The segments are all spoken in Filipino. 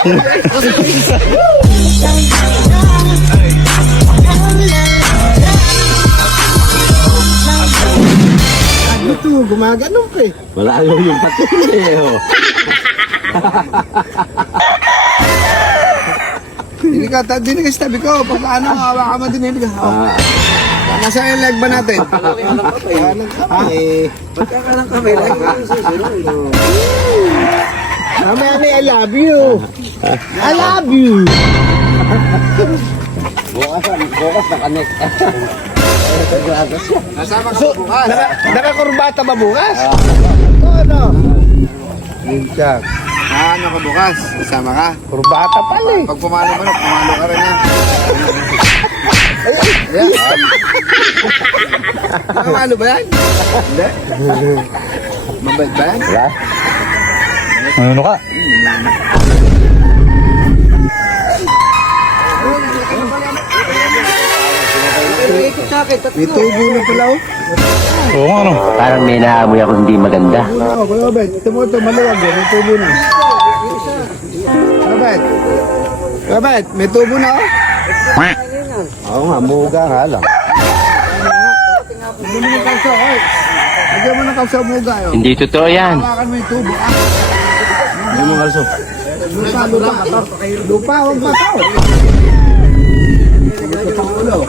Ano to? Gumaganon ka eh. Wala yung patuloy eh. Oh. Dinig ka sa tabi ko. Pag ano, hawa ka mo dinig ka. Nasa yung leg ba natin? Pagka ka lang kami, lag ka yung susunod. Mami, I love you. I love you. Bukas na-connect. Nasama ka bukas. Nakakurbata ba bukas? Ano? Minchak. Ano ka bukas? Nasama ka? Kurbata pala eh. Pag pumalo mo na, pumalo ka rin ha. Ayan. Pumalo ba yan? Hindi. Mabait ba yan? Wala. Ano ka? May tubo na pala oh. Oo nga ano. Parang may naamoy ako hindi maganda. Ano, Kuya Obed? Ito mo ito, maluwag eh. May tubo na. Kuya Obed? Kuya Obed, may tubo na oh. Oo nga, muga nga lang. Lagyan mo ng kalso, oy. Lagyan mo ng kalso, muga yun. Hindi totoo yan. Hawakan mo yung tubo ah. Hindi mo kalso. Lupa, lupa. Lupa, huwag ba ito? Ito pang ulo.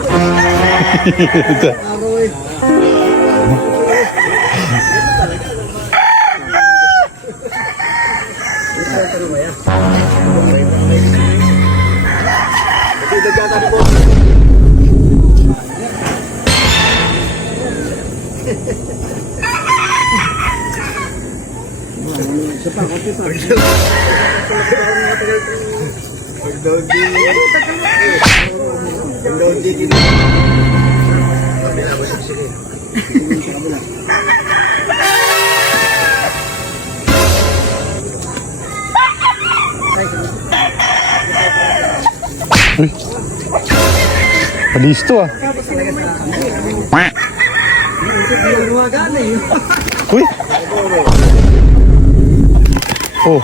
Listo ah. Uy. Oh.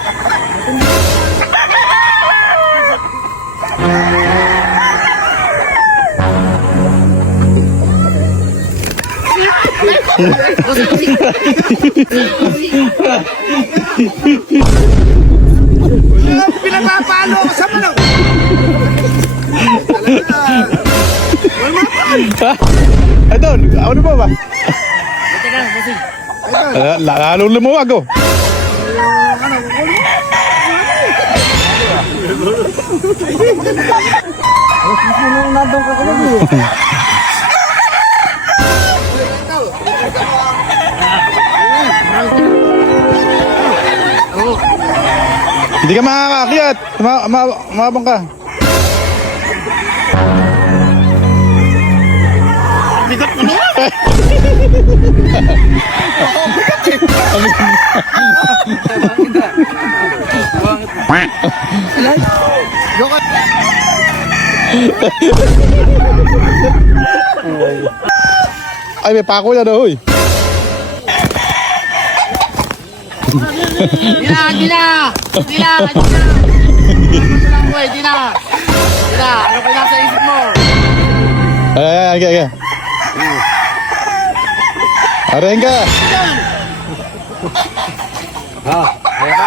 Pinapapalo ko sa manok. Ito, ano ba ba? Lalong lumuwag oh. Hindi ka makakakyat. Mabang ka. Ay, may pako yan oh. Dina! Ano ba nasa isip mo? Ay. Arayin ka. Oh, ayan ka.